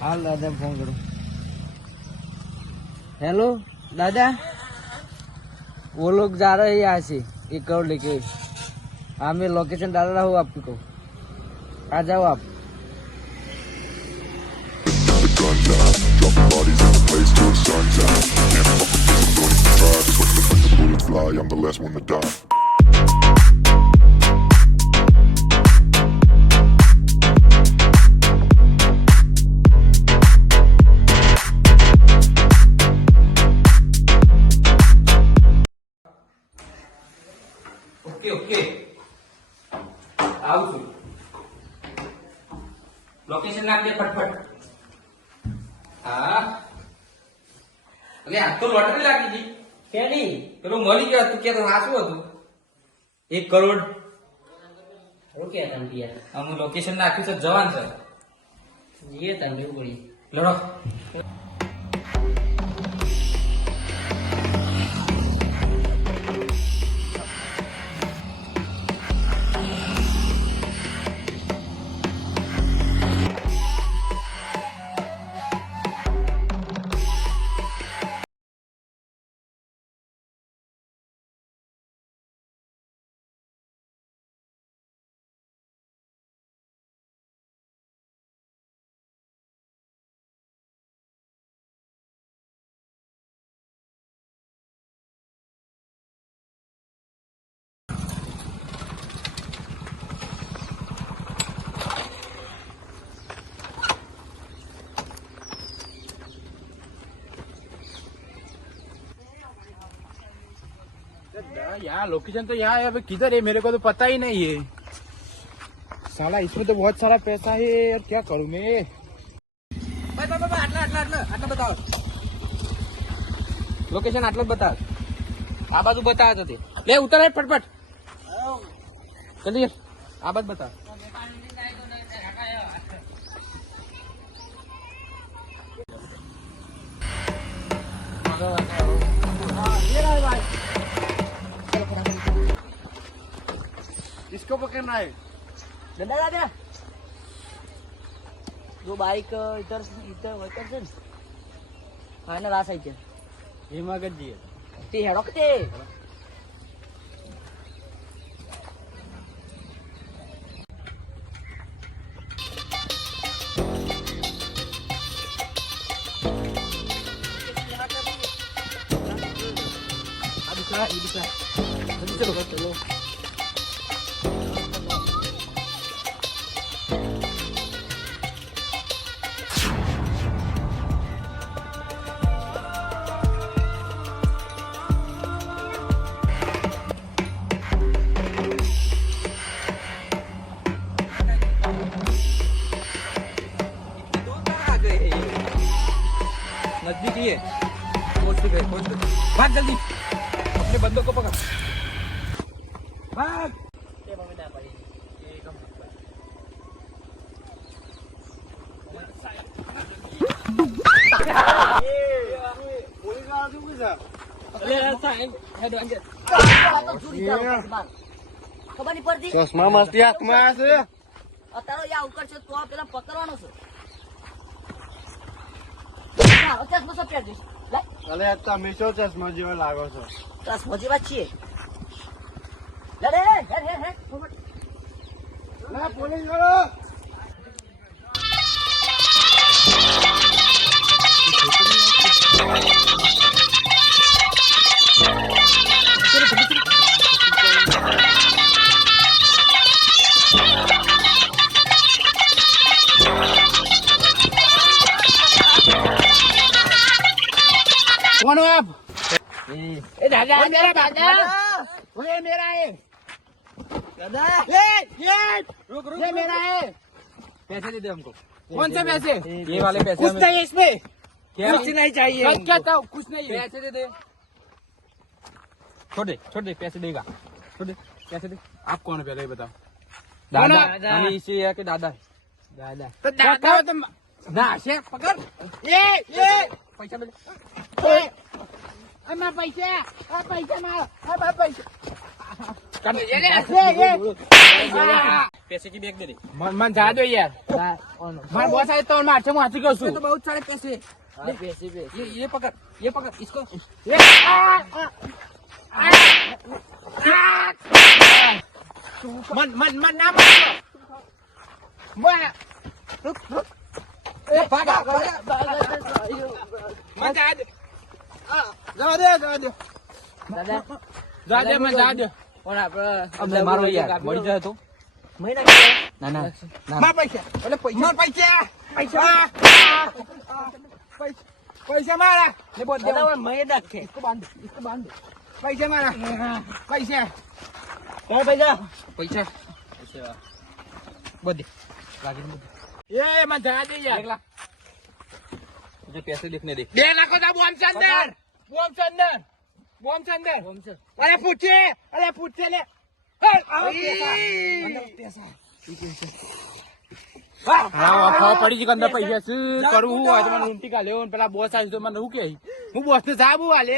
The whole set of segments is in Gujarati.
હાલ દાદા ફોન કરું हेलो दादा वो लोग जा रहे हैं यहाँ से एक करोड़ लेके हाँ मैं लोकेशन डाल रहा हूँ आपको आ जाओ आप Fly, I'm the last one to die. તો લોટરી લાગી હતી કેની? પેલું મળી ગયો તું કે તો સાચું હતું. એક કરોડ. ઓકે તને યાર આમ લોકેશન નાખ્યું છે જવાન છે. જીએ દેવું પડી લડો. यहाँ लोकेशन तो यहाँ है अबे किधर है मेरे को तो पता ही नहीं है साला इसमें तो बहुत सारा पैसा है यार क्या करूँ मैं આટલા આટલા આટલા આટલા બતાવો લોકેશન આટલો જ બતાવ આ બાજુ બતાવ તો તે લે ઉતર હેડ ફટફટ જલ્દી આ બાજુ બતાવ Disko pakai naik. Denda lah dia. Gue baik ke itu harus itu motor sen. Mana rasa itu? Lima gaji. Ti herok ti. Ini bisa. Ini bisa loh, kata loh. ये मोटी भाई खोल दे भाग जल्दी अपने बंदों को पकड़ भाग ચશ્મા મસ્તી હાથમાં છે. અત્યારે યા ઉકર તો પેલા પકડવાનો છે. હા, ચશ્મો શું પહેરજો? અલે તમે શું ચશ્મો જેવો લાગો છો ચશ્મો જેવા છીએ લડે હે હે. ના પોલીસ વાળો कौन हो आप? ए दादा मेरा दादा। वो ये मेरा है। दादा। ये ये रुक रुक ये मेरा है। पैसे दे दे हमको। कौन से पैसे? ये वाले पैसे कुछ नहीं इसमें। क्या? कुछ नहीं चाहिए मैं कहता हूँ कुछ नहीं है। पैसे दे दे। छोड़ दे छोड़ दे पैसे देगा। छोड़ दे पैसे दे। आप कौन है पहले बताओ? दादा। दादा। हम इसी है कि दादा है? દાદા तो दादा तुम? ना से पकड़। ये ये पैसा मिले ये अम्मा पैसे आ पैसे मार अब पैसे कर ये ये पैसे की बैग दे दे મન મન જા દો યાર જા, ઓનો. માર બોસ આય તો મારશે હું હાથી કહું ये છું तो बहुत सारे पैसे હા, પેસી પેસી. ये ये पकड़ ये पकड़ इसको એ, આ, આ, આ, આ. મન મન મન ના મારશો બોય. પૈસા. એટલે પૈસા. પૈસા. પૈસા. પૈસા મારા. ને બોલ દે મહિના કે ઇસકો બાંધ ઇસકો બાંધ. પૈસા મારા. પૈસા. કોણ પૈસા. પૈસા. પૈસા લાગી એ મને જવા દે યાર. જો કેસે દેખને દેખ બે નાખો તા બોમ ચંદર બોમ ચંદર બોમ ચંદર અરે પૂછે અરે પૂછે લે. પડી મને ઊંટી કાઢ્યો પેલા બોસ તો મને શું કે હું બોસ ને સાહેબ હાલે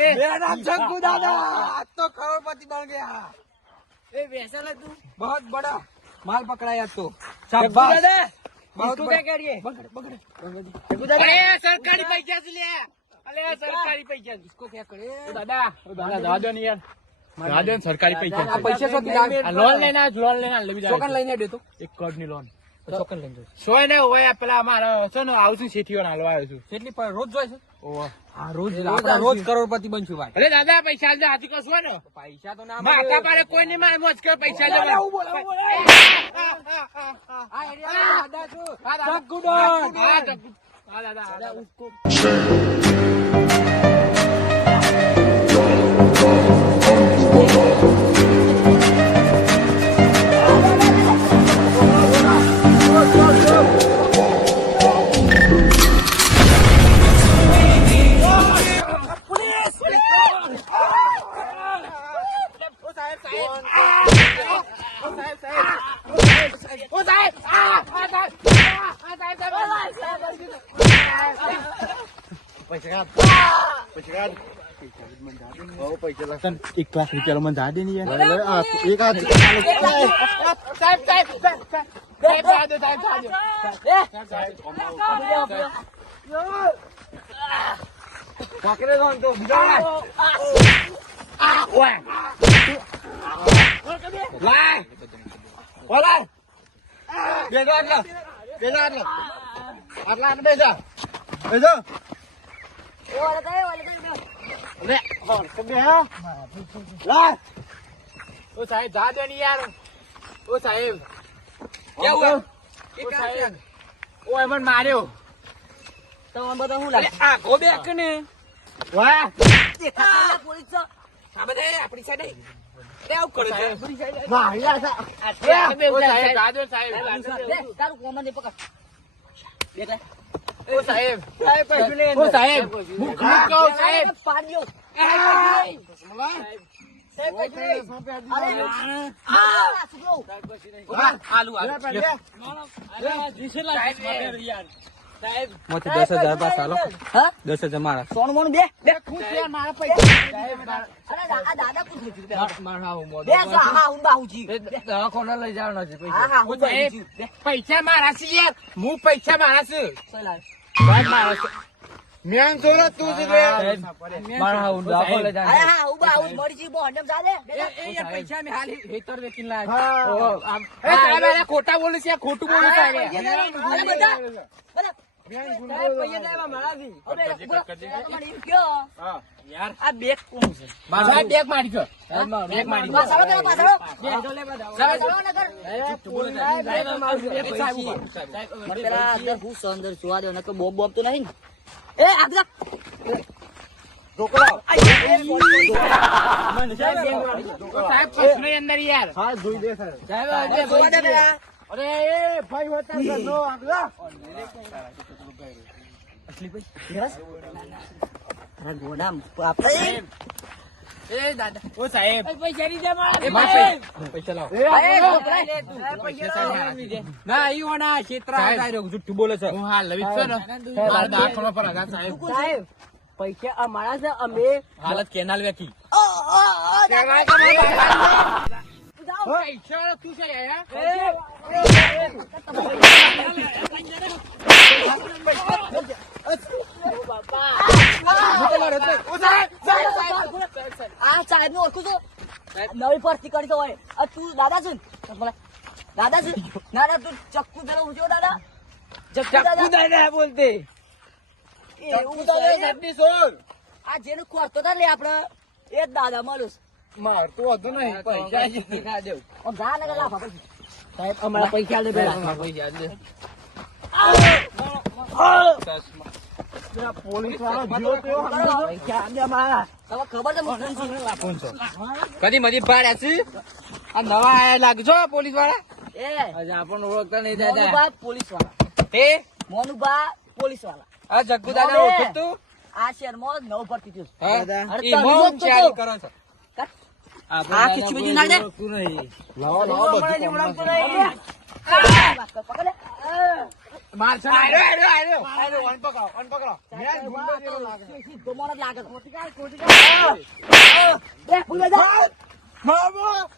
જંકુ દાદા આજ તો કરોડપતિ બન ગયા. એ વેસલ તું બહુ બડા. માલ પકડાયા તો. पकड़ाया तो शंकु दादा बहुत इसको बड़ा। क्या करिए बगड़ बगड़ शंकु दादा અરે સરકારી પૈસા છે લે અલે સરકારી પૈસા છે. इसको क्या करे ઓ દાદા ઓ દાદા જવા દો ને યાર જવા દો ને સરકારી પૈસા આ છે. પૈસા તો આ લોન લેને આજ લોન લેને આજ લેવી ચોકન જાય લઈને દે તો એક કરોડ ની લોન ચોકન લઈને જોઈશ. સોય ને હોય પેલા અમારે છે ને આવું છું શેઠીઓ હાલવા આવ્યો છું કેટલી રોજ જોઈ છે? હા રોજ કરોડપતિ બનશું ભાઈ. અરે દાદા પૈસા આલજે હાથી કશું ને. પૈસા તો ના માતા પારે કોઈ નહીં મારે મોજ કર પૈસા લેવા દાદા, હું બોલે, હું બોલે. આ એરિયા દાદા છું. હા, દાદા. શંકુડન. હા, દાદા, દાદા. ઓ સાહેબ. એક લાખ રૂપિયા મને જા દે ને યાર. સાહેબ સાહેબ સાહેબ સાહેબ સાહેબ. જા દે સાહેબ જા દે. સાહેબ, સાહેબ. પકડે તો તો બીજા કોણ તો બે હા લાલ ઓ સાહેબ જા દે ને યાર ઓ સાહેબ કેવું ઓ સાહેબ ઓ એમન માર્યો તો આમ બધા હું લાગે આ ગોબે કને વાહ દેખાતા પોલીસ તો આ બધે આપણી સાઈડે કેવું કરે છે આપણી સાઈડે વાહ યાર આ સાહેબ ગાજો સાહેબ તારું કોમન ને પકડ બેટા ઓ સાહેબ સાહેબ પૈસા લે ઓ સાહેબ મુખ મુખ કહો સાહેબ પાડ્યો દસ હજાર પાસ હાલો દસ હજાર મારા સોનું મોનું બે બે મારા પૈસા લઈ જવાનો છે. પૈસા મારા છે હું પૈસા મારા છે. મેં જોરો તું જ રે મારા હા હું દવાખાને લે જવાનો હા હું બાહુ મળી જી બો હંડમ જા દે બે એ યાર પૈસા મે હાલી હેતર વેચીને લાયા હા. ઓહો, એ આ ખોટા બોલે છે ખોટું બોલે છે અરે બધા બધા હા મારા મારી મારું. મારી મારું હું બોબ બોબ તો નહીં ને એ આગળ સાહેબ, અંદર યાર. દે. અરે એ ભાઈ હોતા ઘરનો આગલા યસ. અરે ગોડા આપણે એ દાદા ઓ સાહેબ પૈસા ની મારા પૈસા લાવો ના ઈ ઓના છેતરા સાહેબ. જુઠ્ઠું બોલે છે હું હાલ લવી છે ને મારા દાખલો પર આઘાત સાહેબ સાહેબ પૈસા અમારા છે અમે હાલત કેનાલ વેકી પૈસા તું છે આયા આ સાહેબનું ઓળખું છું નવી ભરતી કરી હોય તું દાદા છે ને? બોલા. દાદા છે ના ના તું ચક્કુ ધરો ઉઠ્યો દાદા ચક્કુ ચક્કુ દાદા દાદા બોલતે એવું તો છે. આ જેનું ખોરતો હતા ને આપડે એ જ દાદા મળ્યું છે. મારતું નહીં પૈસા ના દેવ જા ને લાફા પછી. સાહેબ અમારા પૈસા લે પેલા પૈસા દે પોલીસ કદી મધી પાડ્યા છે? આ નવા આયા લાગજો પોલીસવાળા? એ આપણને ઓળખતા નહીં દાદા. પોલીસવાળા. તે મોનુભા પોલીસવાળા. આ જગ્ગુ દાદા મોને. ઓળખું તું? આ શહેરમાં નવ ભરતી થયું આ દાદા ખીચડી ના દે. લાવો લાવો બધું ઓળખતું પકડ. લે. માર છે આયરો આયરો આયરો. આયરો, અન પકડો, અન પકડો. મેં ગુંડો જેવો લાગે.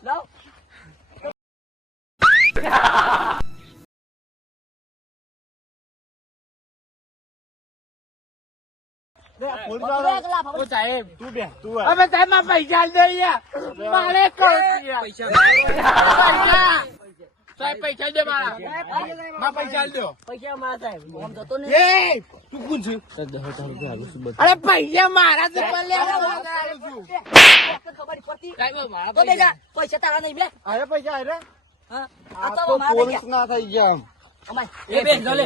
લાફા. ઓ સાહેબ તું બે, તું હવે સાહેબ પૈસા દે મારે પૈસા પૈસા. સાહેબ પૈસા દે મારા પૈસા દો પૈસા મારા સાહેબ. આમ જતો ને. એ તું કોણ છે અરે પૈસા મારા છે ખબર પડતી. તો બેજા, પૈસા તારા નહીં પૈસા? હા. આ તો તો પોલીસ ના થઈ ગયા આમ. અમાય. એ તો. એ.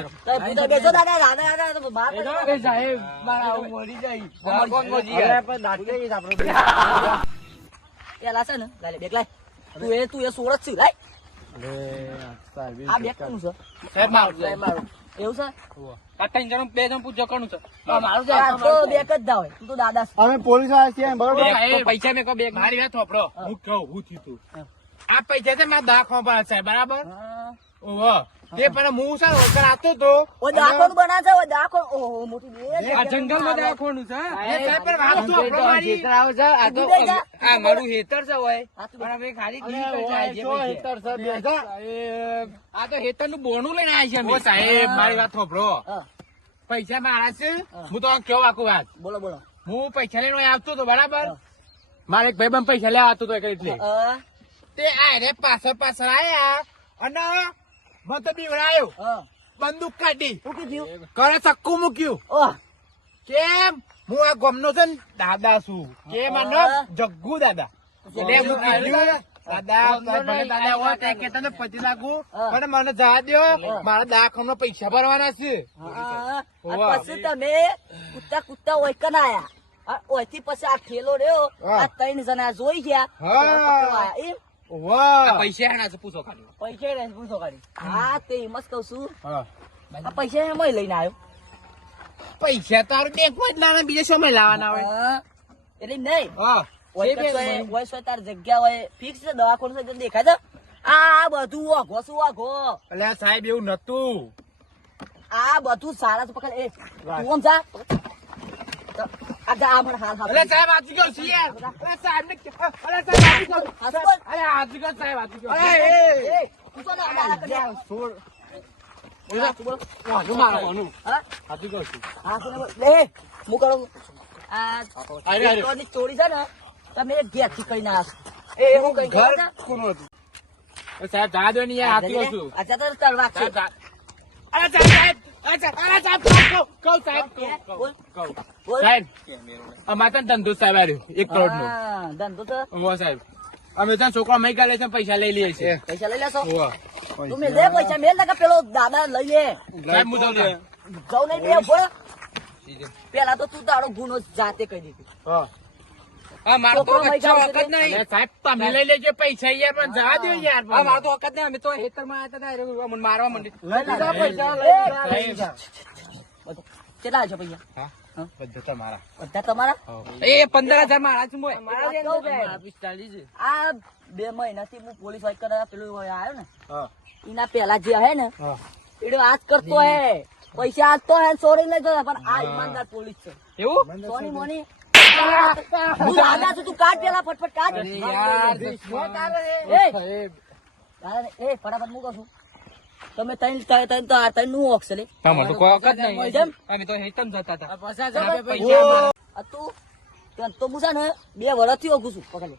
પેલા છે ને. તું તું સુરત છું, લાય. આ બેગ કોનું છે. સાહેબ મારું એવું છે? ત્રણ જણ બે જણ પૂછો કોનું છે. મારું. તો તો જ દા તું તો દાદા અમે પોલીસવાળા છીએ બરોબર? પૈસા મેં કહો બેગ. મારી વાત હોપડો હું. કહું હું થયું તું. આ પૈસા છે મારા દાખવા છે બરાબર? હા. ઓહો. તે પણ હું સર વગર આપતો તો. ઓ દાખોન બના છે ઓ દાખોન ઓહો મોટી આ જંગલમાં દાખવાનું છે એ સાહેબ પર વાત તો આપણો મારી. છેતરાવ છે. આ તો. આ મારું હેતર છે ઓય. પણ હવે ખાલી ક્લિક કરી જાય છે. હેતર છે, બે આ તો હેતરનું બોણું લઈને આવી છે ઓ સાહેબ મારી વાત હોભળો પૈસા મારા છે? હું. તો કયો કેવું આખું વાત? બોલો બોલો. હું પૈસા લઈને આવતો હતો બરાબર? મારે એક ભાઈ પૈસા લેવા આવતો હતો એટલે તે આ રે પાછળ પાછળ આયા અને મને બીવડાયો. બંદૂક કાઢી. શું કીધું? કરે ચક્કુ મૂક્યું. કેમ? હું આ ગમનો છે ને દાદા છું. કેમ જગ્ગુ દાદા. મારા પૈસા ભરવાના છે. પછી તમે કુત્તા કુત્તા ઓયકન આયા. ઓયથી પછી આ ઠેલો રહ્યો. આ ત્રણ જણા જોઈ ગયા. પૈસા એના પૂછો ખાલી. પૈસા પૂછો કાઢી હા તે એમ જ કઉ છું. હા. આ પૈસા એમાં લઈને આવ્યો. પૈસા તારું બેંકમાં જ લાવવાના બીજા સમય લાવવાના હોય. હા. એટલે નહીં. હા. હોય તાર જગ્યા હોય. ફિક્સ છે દવાખાનું છે દેખાય છે? આ બધું વાઘો શું વાઘો એટલે સાહેબ એવું નતું આ બધું સારા છે પકડ. એ તું આમ જા. ચોરી છે. ને તમે ઘેરથી કરીને આવ્યા છો. એ હું કઈ ઘર? કોનું હતું? સાહેબ જા દો ને હાથી છું. અચ્છા તો જા અરે સાહેબ ધંધો સાહેબ આવ્યો એક કરોડ નો ધંધો તો? સાહેબ. અમે ત્યાં છોકરા મઈ ગાલે છે પૈસા લઈ લઈએ છીએ. પૈસા લઈ લેશો. તું મેં લે પૈસા મેલ પેલો દાદા લઈએ. સાહેબ હું જાઉં જાઉં નહીં બે પેલા તો તું તારો ગુનો જાતે કહી દીધી. હા. હા, મારો તો કચ્છો વખત નહીં. સાહેબ, તમે લઈ લેજો પૈસા યાર, પણ જવા દો યાર. હા, મારો તો વખત નહીં. અમે તો હેતરમાં આવ્યા હતા મારવા માંડી. પૈસા, લઈ એ, લીધા, લઈ લીધા. બધું. કેટલા છે પૈસા બધા તમારા. બધા તમારા? એ પંદર હજાર મારા છે. આ બે મહિનાથી હું પોલીસ કરવા પેલું આવ્યો ને. એના પેલા જે હે ને એડો આજ કરતો હે. પૈસા આજતો હે ચોરી લઈ ગયો પણ આ ઈમાનદાર પોલીસ છે. એવું? સોની મોની. હું દાદા છું તું કાઢ પેલા ફટફટ કાઢ. એ દાદા ને- એ ફટાફટ મૂકો છું. તમે ત્રણ ત્રણ ત્રણ તો આ ત્રણનું ઓક્સ લે. તમારે તો કોઈ વખત નહીં. અમે તો હેતમ જતા હતા. પચાસ આપણે પૈસા આ તું તો- તો હું ને બે વર્ષથી ઓગું છું પકડ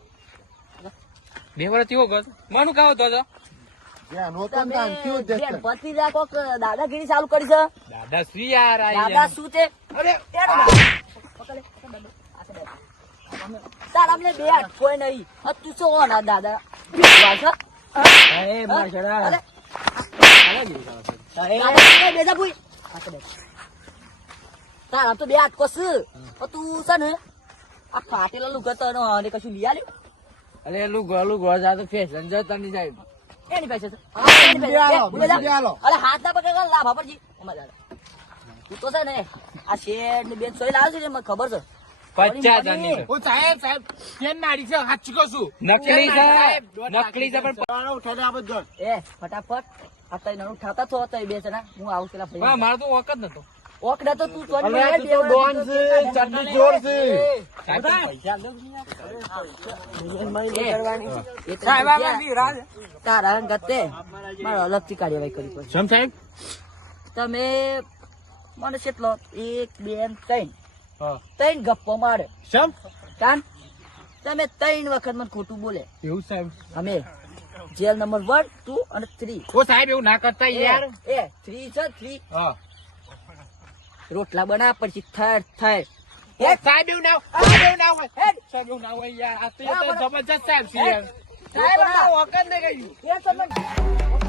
બે વર્ષ માનું કાવ તો જ. દાદાગીરી ચાલુ કરી છે. દાદા શ્રી યાર દાદા શું છે? અરે એ દાદા. પકડ લે, પકડ દાદા. આ છે દાદા. અમે- તાર અમને બે હાથ કોઈ નહીં. તું શું હો ના દાદા મારા બેજા તાર તો બે હાથ કોસ તું છે ને આ ફાટેલા લુગડા તને આને કશું લઈ આલ્યું? અરે લુગો લુગો જા તો ફેશન જતા નહીં જાય. એની પાસે. અરે હાથ ના પકડ લાભ તું તો છે ને આ શેડ ને બેન સોઈ લાવે છે ને મને ખબર છે. પચાસ હજારની ઓ સાહેબ સાહેબ કેમ નાડી છે? સાચું કહું છું. નકલી છે સાહેબ, દોઢ લાખ નકલી છે પણ ચાલો, આ બધો. એ ફટાફટ. આ તઈ નણું ઠાતા છો તઈ બે જણા. હું આવું પેલા ભાઈ મારો તો વખત નતો. ઓકડા તો તું ચોરી તું તો ડોન છે, ચડ્ડી ચોર છે. સાહેબ, પૈસા લો. એ તો ગયા. તારા ગતે મારો અલગથી કાર્યવાહી કરી પડશે સમ સાહેબ. તમે મને કેટલો? એક બે ત્રણ. ત્રણ ગપ્પો મારે. કાન તમે ત્રણ વખત મને ખોટું બોલે. એવું સાહેબ? અમે જેલ નંબર વન ટુ અને થ્રી. ઓ સાહેબ એવું ના કરતા યાર. એ થ્રી છે થ્રી. હા. રોટલા બના પછી થર્ડ થર્ડ સાહેબ એવું ના સાહેબ એવું ના હોય. સાહેબ એવું ના હોય યાર. આ તો જબરજસ્ત સાહેબ છે યાર. સાહેબ, વખત નહીં ગયું